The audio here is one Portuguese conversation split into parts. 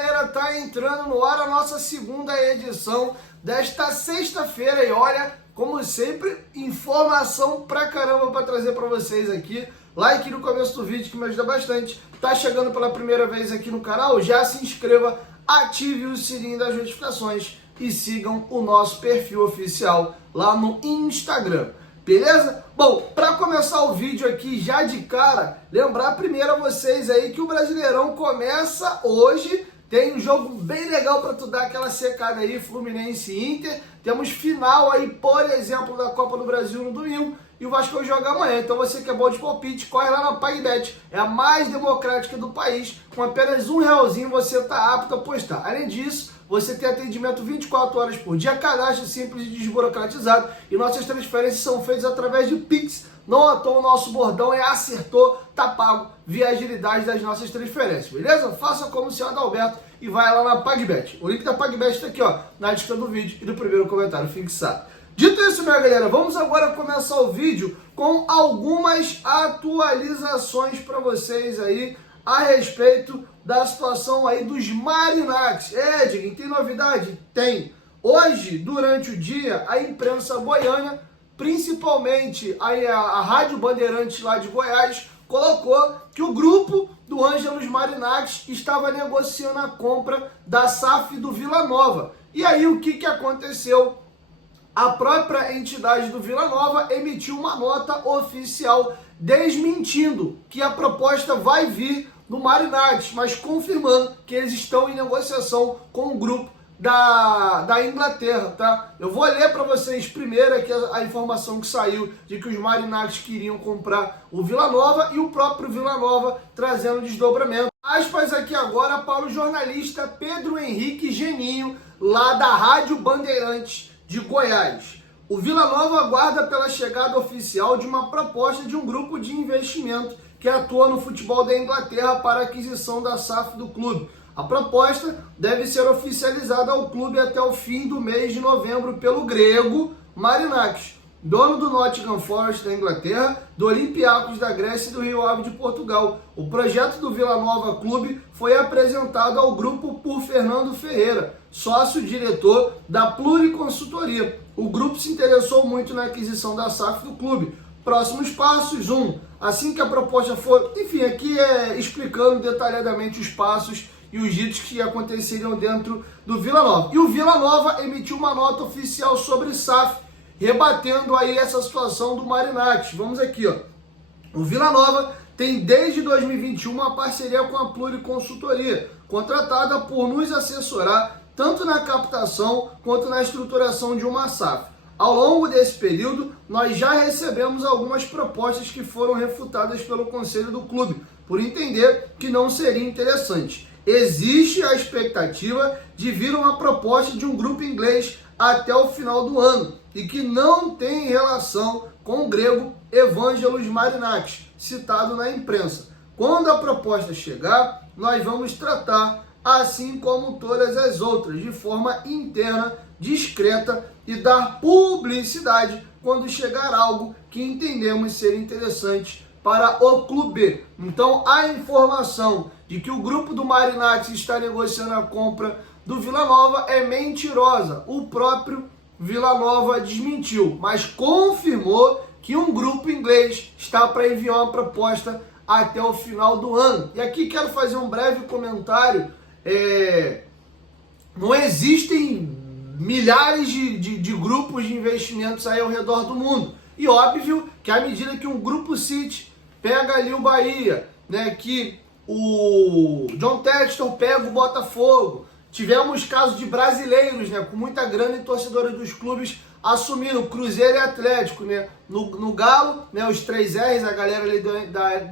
galera, tá entrando no ar a nossa segunda edição desta sexta-feira e olha, como sempre, informação pra caramba pra trazer pra vocês aqui. Like no começo do vídeo que me ajuda bastante. Tá chegando pela primeira vez aqui no canal? Já se inscreva, ative o sininho das notificações e sigam o nosso perfil oficial lá no Instagram. Beleza? Bom, para começar o vídeo aqui já de cara, lembrar primeiro a vocês aí que o Brasileirão começa hoje. Tem um jogo bem legal para tu dar aquela secada aí, Fluminense e Inter. Temos final aí, por exemplo, da Copa do Brasil no domingo. E o Vasco joga amanhã. Então você que é bom de palpite, corre lá na PagBet. É a mais democrática do país. Com apenas R$1 você está apto a apostar. Além disso, você tem atendimento 24 horas por dia, cadastro simples e desburocratizado. E nossas transferências são feitas através de Pix. Não à toa o nosso bordão é acertou, tá pago, via agilidade das nossas transferências, beleza? Faça como o senhor Adalberto e vai lá na PagBet. O link da PagBet está aqui, ó, na descrição do vídeo e no primeiro comentário fixado. Dito isso, minha galera, vamos agora começar o vídeo com algumas atualizações para vocês aí a respeito da situação aí dos Marinacci. Diego, tem novidade? Tem. Hoje, durante o dia, a imprensa goiana, principalmente aí a Rádio Bandeirantes lá de Goiás, colocou que o grupo do Ângelos Marinacci estava negociando a compra da SAF do Vila Nova. E aí o que aconteceu? A própria entidade do Vila Nova emitiu uma nota oficial desmentindo que a proposta vai vir do Marinacci, mas confirmando que eles estão em negociação com o grupo da Inglaterra, tá? Eu vou ler para vocês primeiro aqui a informação que saiu de que os Marinacci queriam comprar o Vila Nova e o próprio Vila Nova trazendo desdobramento. Aspas aqui agora para o jornalista Pedro Henrique Geninho, lá da Rádio Bandeirantes de Goiás. O Vila Nova aguarda pela chegada oficial de uma proposta de um grupo de investimento que atua no futebol da Inglaterra para a aquisição da SAF do clube. A proposta deve ser oficializada ao clube até o fim do mês de novembro pelo grego Marinacci, dono do Nottingham Forest da Inglaterra, do Olympiacos da Grécia e do Rio Ave de Portugal. O projeto do Vila Nova Clube foi apresentado ao grupo por Fernando Ferreira, sócio-diretor da Pluriconsultoria. O grupo se interessou muito na aquisição da SAF do clube. Próximos passos: 1. Assim que a proposta for... Enfim, aqui explicando detalhadamente os passos e os ditos que aconteceriam dentro do Vila Nova. E o Vila Nova emitiu uma nota oficial sobre SAF, rebatendo aí essa situação do Marinacci. Vamos aqui, ó. O Vila Nova tem desde 2021 uma parceria com a Pluriconsultoria, contratada por nos assessorar tanto na captação quanto na estruturação de uma SAF. Ao longo desse período, nós já recebemos algumas propostas que foram refutadas pelo conselho do clube, por entender que não seria interessante. Existe a expectativa de vir uma proposta de um grupo inglês até o final do ano e que não tem relação com o grego Evangelos Marinacci, citado na imprensa. Quando a proposta chegar, nós vamos tratar, assim como todas as outras, de forma interna, discreta e dar publicidade quando chegar algo que entendemos ser interessante para o clube. Então, a informação de que o grupo do Marinacci está negociando a compra do Vila Nova é mentirosa. O próprio Vila Nova desmentiu, mas confirmou que um grupo inglês está para enviar uma proposta até o final do ano. E aqui quero fazer um breve comentário. Não existem milhares de grupos de investimentos aí ao redor do mundo. E óbvio que à medida que um grupo City pega ali o Bahia, né, que o John Textor pega o Botafogo, tivemos casos de brasileiros, né, com muita grana e torcedores dos clubes assumindo Cruzeiro e Atlético, né, no Galo, né, os 3 R's, a galera ali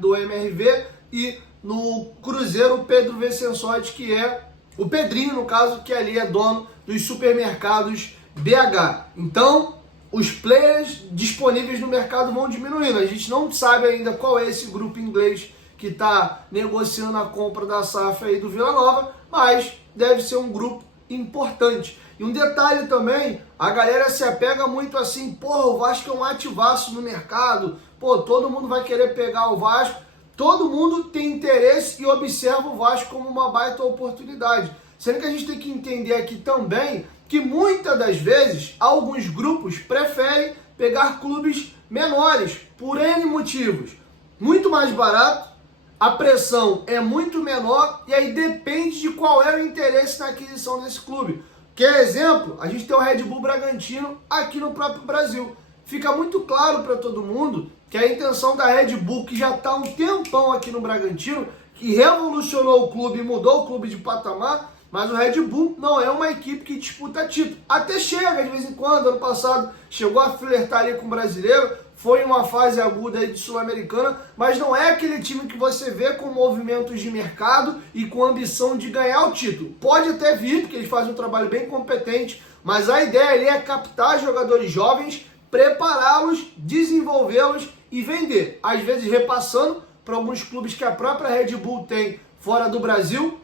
do MRV, e no Cruzeiro o Pedro Vicençotti, que é o Pedrinho, no caso, que ali é dono dos supermercados BH. Então, os players disponíveis no mercado vão diminuindo. A gente não sabe ainda qual é esse grupo inglês que está negociando a compra da SAF aí do Vila Nova, mas deve ser um grupo importante. E um detalhe também, a galera se apega muito assim, o Vasco é um ativaço no mercado, todo mundo vai querer pegar o Vasco. todo mundo tem interesse e observa o Vasco como uma baita oportunidade. Sendo que a gente tem que entender aqui também que muitas das vezes alguns grupos preferem pegar clubes menores por N motivos. Muito mais barato, a pressão é muito menor e aí depende de qual é o interesse na aquisição desse clube. Que exemplo, a gente tem o Red Bull Bragantino aqui no próprio Brasil. Fica muito claro para todo mundo que a intenção da Red Bull, que já está há um tempão aqui no Bragantino, que revolucionou o clube e mudou o clube de patamar, mas o Red Bull não é uma equipe que disputa título. Até chega de vez em quando, ano passado chegou a flertar ali com o brasileiro, foi uma fase aguda aí de Sul-Americana, mas não é aquele time que você vê com movimentos de mercado e com ambição de ganhar o título. Pode até vir, porque eles fazem um trabalho bem competente, mas a ideia ali é captar jogadores jovens, prepará-los, desenvolvê-los e vender. Às vezes repassando para alguns clubes que a própria Red Bull tem fora do Brasil.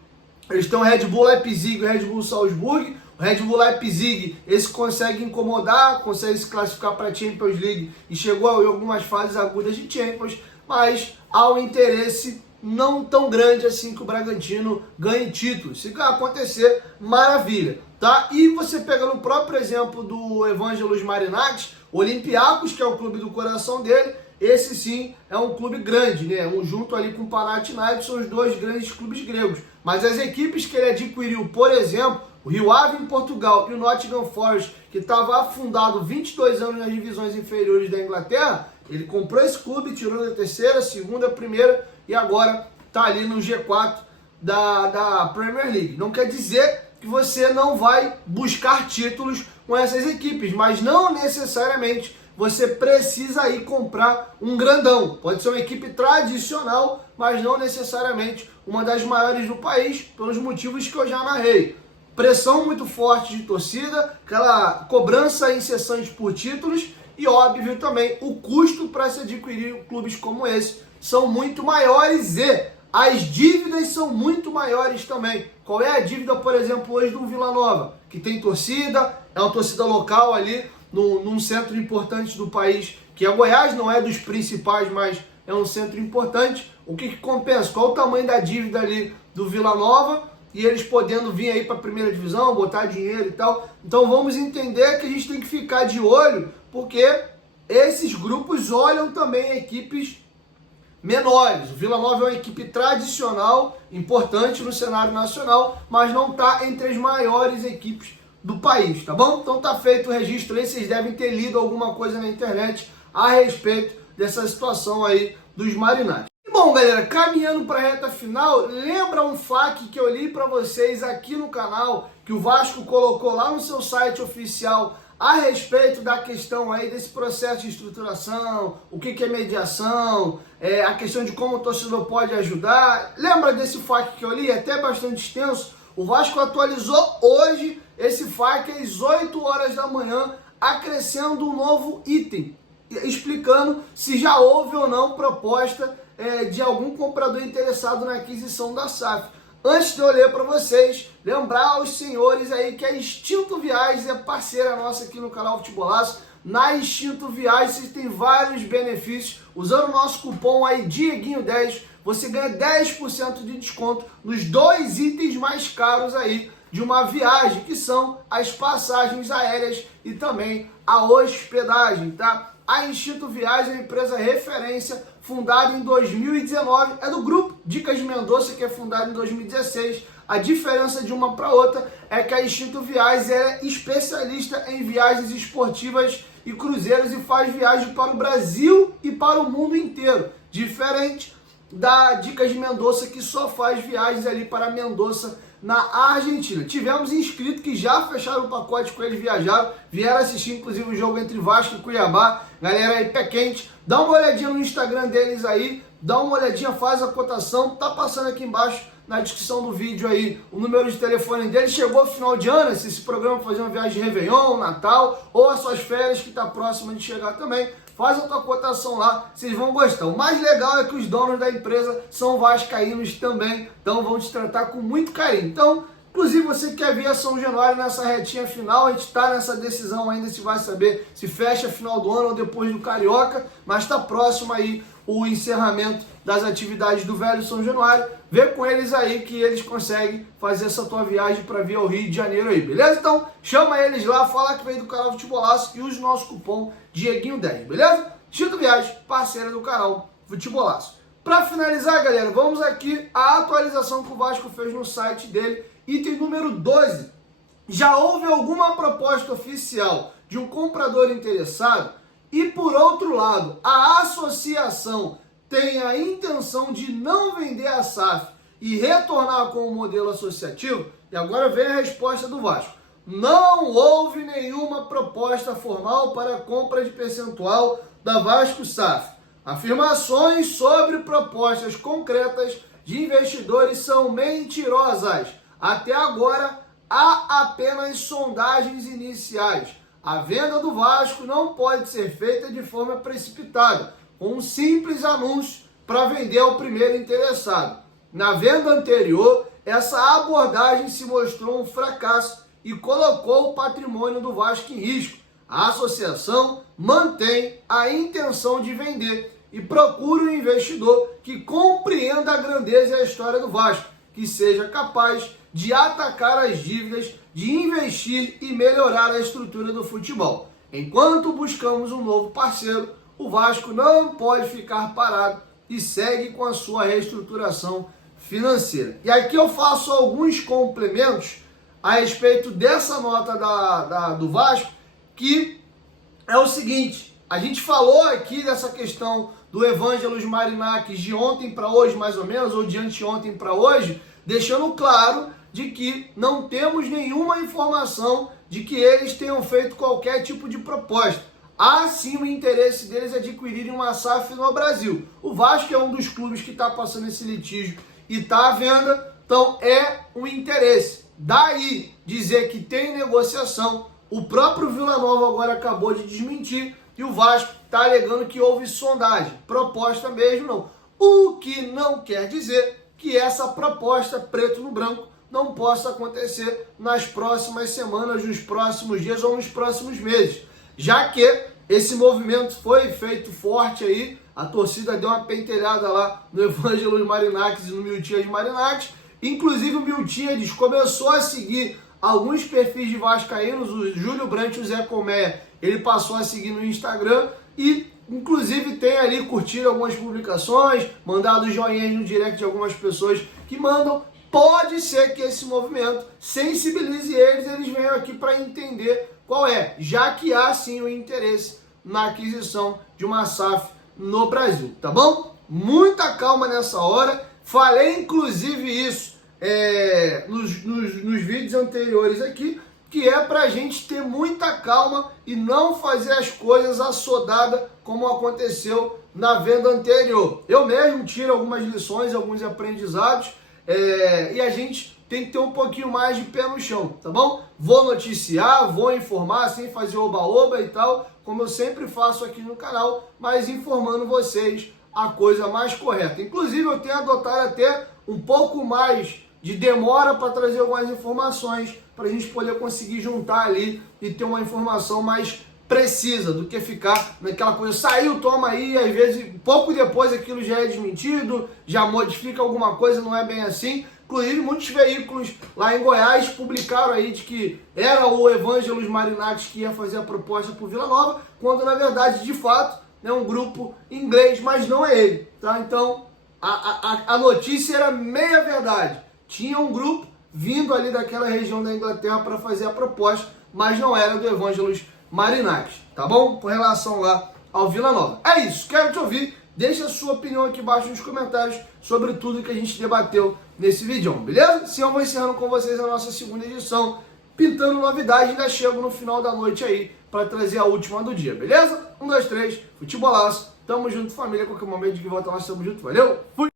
Eles têm o Red Bull Leipzig e o Red Bull Salzburg. O Red Bull Leipzig, esse consegue incomodar, consegue se classificar para a Champions League e chegou em algumas fases agudas de Champions, mas há um interesse não tão grande assim que o Bragantino ganhe títulos. Se acontecer, maravilha, tá? E você pega no próprio exemplo do Evangelos Marinakis, Olympiacos, que é o clube do coração dele, esse sim é um clube grande, né? Junto ali com o Panathinaikos, são os dois grandes clubes gregos. Mas as equipes que ele adquiriu, por exemplo, o Rio Ave em Portugal e o Nottingham Forest, que estava afundado 22 anos nas divisões inferiores da Inglaterra, ele comprou esse clube, tirou da terceira, segunda, primeira e agora está ali no G4 da Premier League. Não quer dizer que você não vai buscar títulos com essas equipes, mas não necessariamente você precisa ir comprar um grandão. Pode ser uma equipe tradicional, mas não necessariamente uma das maiores do país, pelos motivos que eu já narrei. Pressão muito forte de torcida, aquela cobrança incessante por títulos e, óbvio, também o custo para se adquirir clubes como esse são muito maiores e as dívidas são muito maiores também. Qual é a dívida, por exemplo, hoje do Vila Nova? Que tem torcida, é uma torcida local ali, num centro importante do país, que é Goiás, não é dos principais, mas é um centro importante. O que compensa? Qual o tamanho da dívida ali do Vila Nova e eles podendo vir aí para a primeira divisão, botar dinheiro e tal. Então vamos entender que a gente tem que ficar de olho, porque esses grupos olham também equipes menores. O Vila Nova é uma equipe tradicional, importante no cenário nacional, mas não está entre as maiores equipes do país, tá bom? Então tá feito o registro aí, vocês devem ter lido alguma coisa na internet a respeito dessa situação aí dos Marinakis. E bom, galera, caminhando para a reta final, lembra um FAQ que eu li para vocês aqui no canal, que o Vasco colocou lá no seu site oficial a respeito da questão aí desse processo de estruturação, o que é mediação, a questão de como o torcedor pode ajudar. Lembra desse FAQ que eu li? Até bastante extenso. O Vasco atualizou hoje esse FAQ às 8 horas da manhã, acrescendo um novo item, explicando se já houve ou não proposta de algum comprador interessado na aquisição da SAF. Antes de eu ler para vocês, lembrar aos senhores aí que a Instinto Viagens é parceira nossa aqui no canal Futebolaço. Na Instinto Viagens você tem vários benefícios. Usando o nosso cupom aí, Dieguinho10, você ganha 10% de desconto nos 2 itens mais caros aí de uma viagem, que são as passagens aéreas e também a hospedagem, tá? A Instinto Viagens é uma empresa referência, fundada em 2019, é do grupo Dicas de Mendonça, que é fundada em 2016. A diferença de uma para outra é que a Instinto Viagens é especialista em viagens esportivas e cruzeiros e faz viagens para o Brasil e para o mundo inteiro, diferente da Dicas de Mendonça, que só faz viagens ali para Mendoza, na Argentina. Tivemos inscritos que já fecharam o pacote com eles, viajaram, vieram assistir inclusive o jogo entre Vasco e Cuiabá. Galera aí, pé quente, dá uma olhadinha no Instagram deles aí, dá uma olhadinha, faz a cotação, tá passando aqui embaixo na descrição do vídeo aí o número de telefone deles. Chegou ao final de ano, se esse programa fazer uma viagem de Réveillon, Natal, ou as suas férias que tá próxima de chegar também, faz a tua cotação lá, vocês vão gostar. O mais legal é que os donos da empresa são vascaínos também, então vão te tratar com muito carinho. Então, inclusive você que quer vir a São Januário nessa retinha final, a gente está nessa decisão ainda, se vai saber se fecha final do ano ou depois do Carioca, mas está próximo aí o encerramento das atividades do Velho São Januário. Vê com eles aí que eles conseguem fazer essa tua viagem para vir ao Rio de Janeiro aí, beleza? Então, chama eles lá, fala que veio do canal Futebolaço e use o nosso cupom Dieguinho10, beleza? Tito Viagem, parceira do canal Futebolaço. Para finalizar, galera, vamos aqui à atualização que o Vasco fez no site dele, item número 12. Já houve alguma proposta oficial de um comprador interessado? E por outro lado, a associação tem a intenção de não vender a SAF e retornar com o modelo associativo? E agora vem a resposta do Vasco. Não houve nenhuma proposta formal para a compra de percentual da Vasco SAF. Afirmações sobre propostas concretas de investidores são mentirosas. Até agora, há apenas sondagens iniciais. A venda do Vasco não pode ser feita de forma precipitada, com um simples anúncio para vender ao primeiro interessado. Na venda anterior, essa abordagem se mostrou um fracasso e colocou o patrimônio do Vasco em risco. A associação mantém a intenção de vender e procura um investidor que compreenda a grandeza e a história do Vasco, que seja capaz de atacar as dívidas, de investir e melhorar a estrutura do futebol. Enquanto buscamos um novo parceiro, o Vasco não pode ficar parado e segue com a sua reestruturação financeira. E aqui eu faço alguns complementos a respeito dessa nota do Vasco, que é o seguinte: a gente falou aqui dessa questão do Evangelos Marinakis de ontem para hoje, mais ou menos, ou de anteontem para hoje, deixando claro de que não temos nenhuma informação de que eles tenham feito qualquer tipo de proposta. Há sim o interesse deles adquirirem uma SAF no Brasil. O Vasco é um dos clubes que está passando esse litígio e está à venda, então é um interesse. Daí dizer que tem negociação, o próprio Vila Nova agora acabou de desmentir e o Vasco está alegando que houve sondagem, proposta mesmo não. O que não quer dizer que essa proposta preto no branco não possa acontecer nas próximas semanas, nos próximos dias ou nos próximos meses, já que esse movimento foi feito forte aí, a torcida deu uma pentelhada lá no Evangelos Marinakis e no Miltiades Marinakis, inclusive o Miltiades começou a seguir alguns perfis de vascaínos, o Júlio Brandt e o Zé Colmeia, ele passou a seguir no Instagram e inclusive tem ali curtido algumas publicações, mandado joinhas no direct de algumas pessoas que mandam. Pode ser que esse movimento sensibilize eles, eles venham aqui para entender qual é, já que há sim o interesse na aquisição de uma SAF no Brasil, tá bom? Muita calma nessa hora, falei inclusive isso nos vídeos anteriores aqui, que é para a gente ter muita calma e não fazer as coisas assodada como aconteceu na venda anterior. Eu mesmo tiro algumas lições, alguns aprendizados, e a gente tem que ter um pouquinho mais de pé no chão, tá bom? Vou noticiar, vou informar, sem fazer oba-oba e tal, como eu sempre faço aqui no canal, mas informando vocês a coisa mais correta. Inclusive eu tenho adotado até um pouco mais de demora para trazer algumas informações, para a gente poder conseguir juntar ali e ter uma informação mais precisa do que ficar naquela coisa, saiu, toma aí, às vezes pouco depois aquilo já é desmentido, já modifica alguma coisa, não é bem assim. Inclusive muitos veículos lá em Goiás publicaram aí de que era o Evangelos Marinakis que ia fazer a proposta para o Vila Nova, quando na verdade, de fato, é um grupo inglês, mas não é ele, tá? Então a notícia era meia verdade, tinha um grupo vindo ali daquela região da Inglaterra para fazer a proposta, mas não era do Evangelos Marinakis, tá bom? Com relação lá ao Vila Nova. É isso, quero te ouvir, deixa a sua opinião aqui embaixo nos comentários sobre tudo que a gente debateu nesse vídeo, beleza? Sim, eu vou encerrando com vocês a nossa segunda edição, pintando novidade, ainda chego no final da noite aí para trazer a última do dia, beleza? 1, 2, 3, futebolaço, tamo junto família, qualquer momento de que volta nós estamos juntos, valeu? Fui!